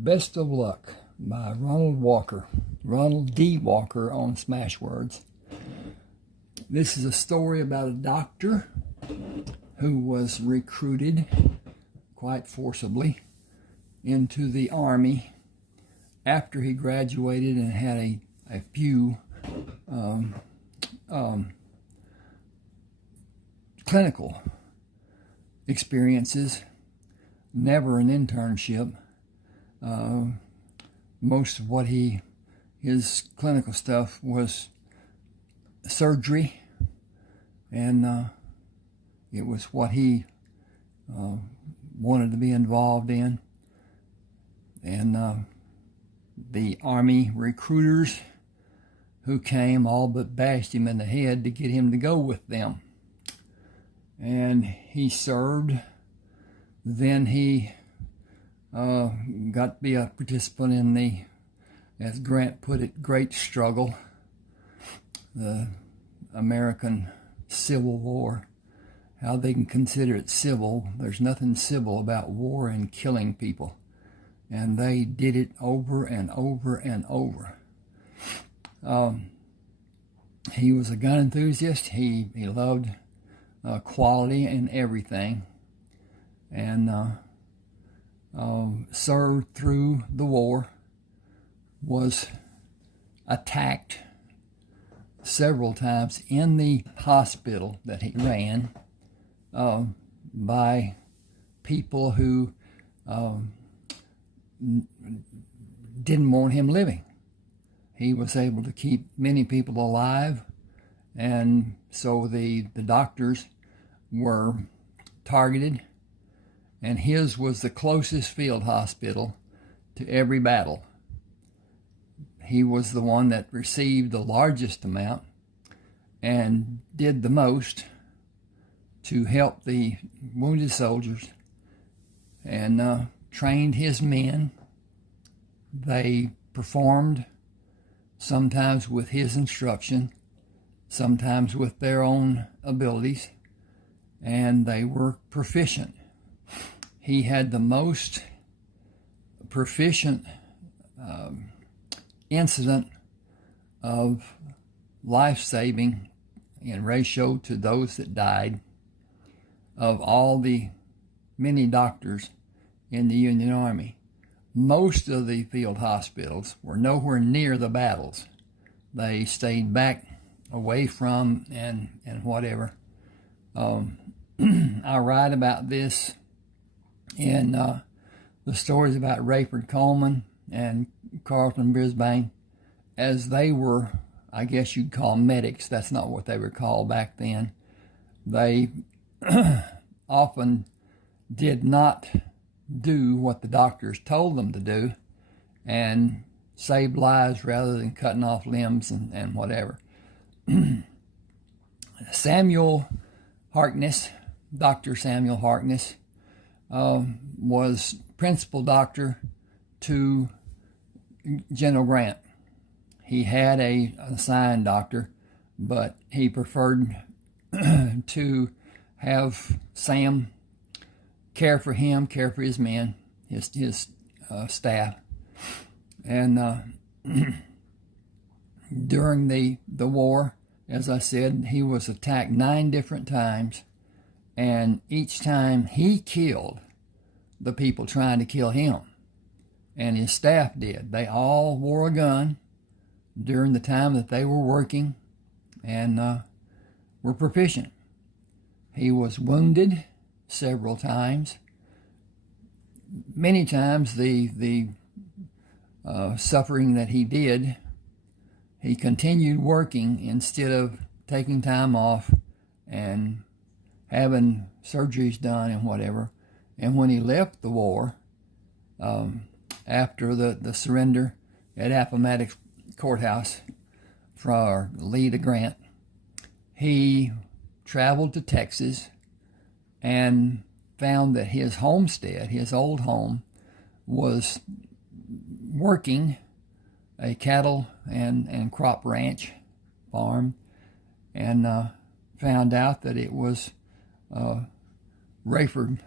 Best of Luck by Ronald D. Walker on Smashwords. This is a story about a doctor who was recruited quite forcibly into the Army after he graduated and had a few clinical experiences, never an internship. Most of what his clinical stuff was surgery, and it was what he wanted to be involved in. And the Army recruiters who came all but bashed him in the head to get him to go with them. And he served. Then he got to be a participant in the, as Grant put it, great struggle, the American Civil War. How they can consider it civil. There's nothing civil about war and killing people. And they did it over and over and over. He was a gun enthusiast. He loved quality in everything. And served through the war, was attacked several times in the hospital that he ran by people who didn't want him living. He was able to keep many people alive, and so the doctors were targeted, and his was the closest field hospital to every battle. He was the one that received the largest amount and did the most to help the wounded soldiers, and trained his men. They performed sometimes with his instruction, sometimes with their own abilities, and they were proficient. He had the most proficient incident of life-saving in ratio to those that died of all the many doctors in the Union Army. Most of the field hospitals were nowhere near the battles. They stayed back away from and whatever. I write about this in the stories about Rayford Coleman and Carlton Brisbane, as they were, I guess you'd call medics. That's not what they were called back then. They often did not do what the doctors told them to do and saved lives rather than cutting off limbs and whatever. Samuel Harkness, Dr. Samuel Harkness, was principal doctor to General Grant. He had an assigned doctor, but he preferred to have Sam care for him, care for his men, his staff. And during the war, as I said, he was attacked 9 different times, and each time he killed the people trying to kill him, and his staff did. They all wore a gun during the time that they were working, and were proficient. He was wounded several times. Many times the suffering that he did, he continued working instead of taking time off and having surgeries done and whatever. And when he left the war, after the surrender at Appomattox Courthouse for Lee to Grant, he traveled to Texas and found that his homestead, his old home, was working a cattle and crop ranch farm, and found out that it was Rayford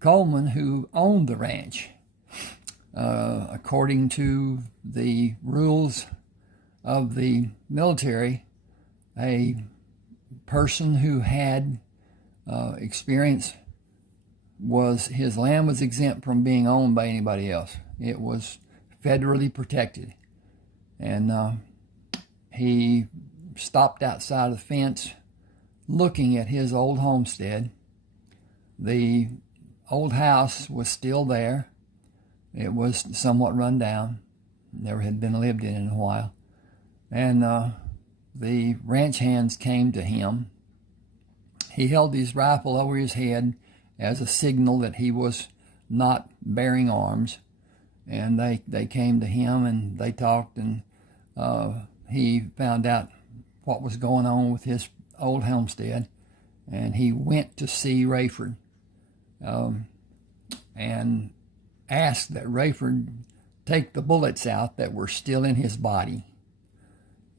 Coleman who owned the ranch. according to the rules of the military, a person who had experience his land was exempt from being owned by anybody else. It was federally protected. And he stopped outside of the fence looking at his old homestead. The old house was still there. It was somewhat run down. Never had been lived in a while. And the ranch hands came to him. He held his rifle over his head as a signal that he was not bearing arms. And they came to him and they talked, and he found out what was going on with his old homestead. And he went to see Rayford and asked that Rayford take the bullets out that were still in his body.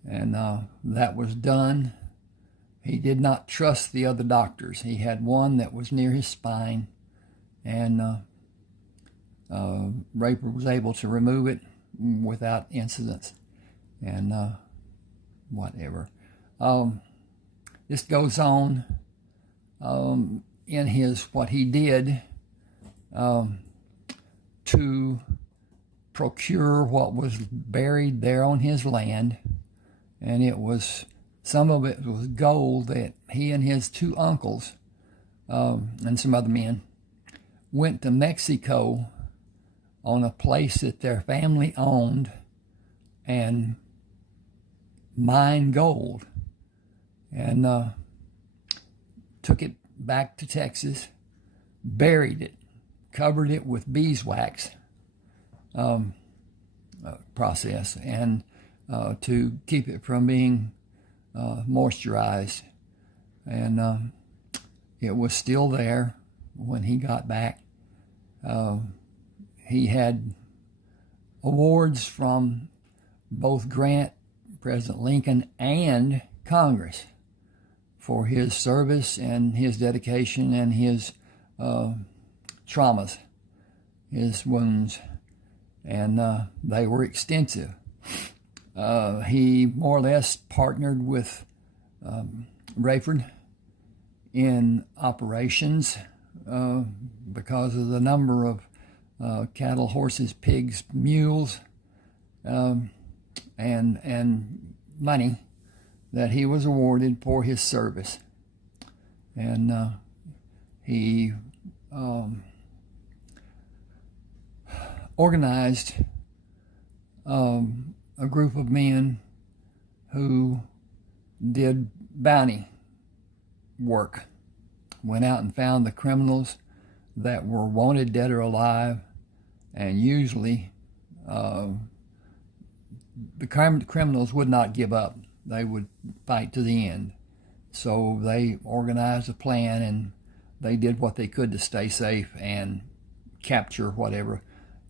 And that was done. He did not trust the other doctors. He had one that was near his spine, and Rayford was able to remove it without incidents and whatever. This goes on in what he did to procure what was buried there on his land. And some of it was gold that he and his two uncles and some other men went to Mexico on a place that their family owned and mined gold, and took it back to Texas, buried it, covered it with beeswax process, and to keep it from being moisturized. And it was still there when he got back. He had awards from both Grant, President Lincoln, and Congress for his service and his dedication and his traumas, his wounds, and they were extensive. He more or less partnered with Rayford in operations because of the number of cattle, horses, pigs, mules, and money that he was awarded for his service. And he organized a group of men who did bounty work, went out and found the criminals that were wanted dead or alive, and usually the criminals would not give up. They would fight to the end. So they organized a plan, and they did what they could to stay safe and capture whatever.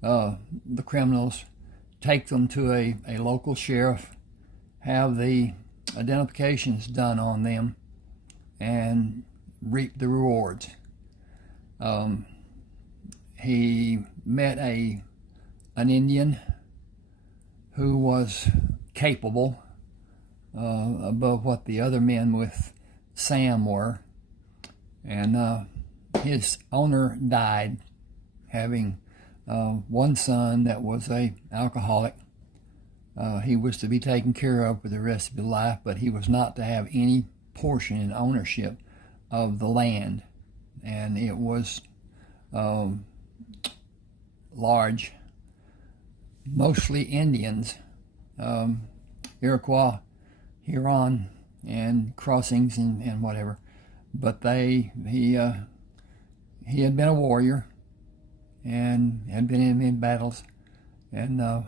The criminals, take them to a local sheriff, have the identifications done on them, and reap the rewards. He met an Indian who was capable above what the other men with Sam were, and his owner died, having one son that was an alcoholic. He was to be taken care of for the rest of his life, but he was not to have any portion in ownership of the land, and it was large, mostly Indians, Iroquois, Huron, and crossings and whatever. But he had been a warrior and had been in battles, and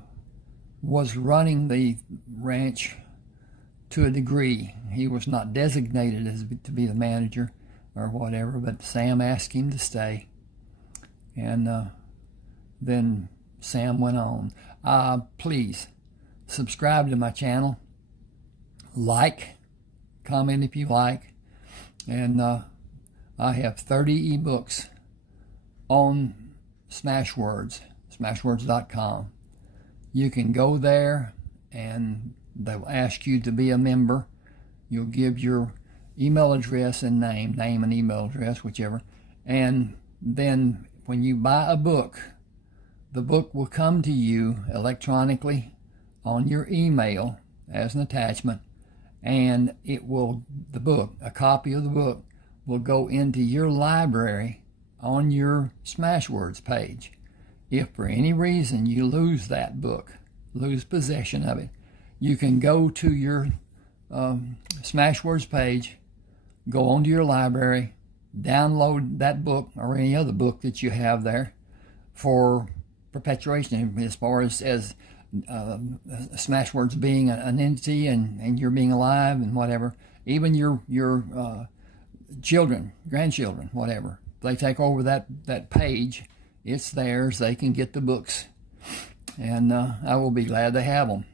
was running the ranch to a degree. He was not designated to be the manager or whatever, but Sam asked him to stay, and then Sam went on. Please subscribe to my channel, like, comment if you like, and I have 30 eBooks on Smashwords. smashwords.com. You can go there and they'll ask you to be a member. You'll give your email address and name and email address, whichever. And then when you buy a book, the book will come to you electronically on your email as an attachment, and a copy of the book will go into your library on your Smashwords page. If for any reason you lose that book, lose possession of it, you can go to your Smashwords page, go onto your library, download that book or any other book that you have there for perpetuation, as far as Smashwords being an entity and you're being alive and whatever. Even your children, grandchildren, whatever, they take over that page, it's theirs. They can get the books, and I will be glad to have them.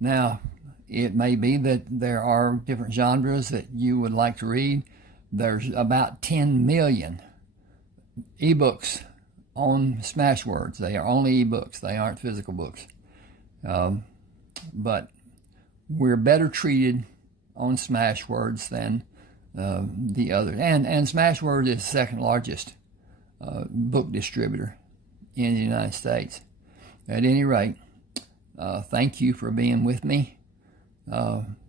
Now, it may be that there are different genres that you would like to read. There's about 10 million eBooks on Smashwords. They are only eBooks. They aren't physical books. But we're better treated on Smashwords than the others. And Smashwords is the second largest book distributor in the United States. At any rate, thank you for being with me.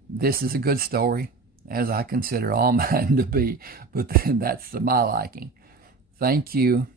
This is a good story, as I consider all mine to be, but that's to my liking. Thank you.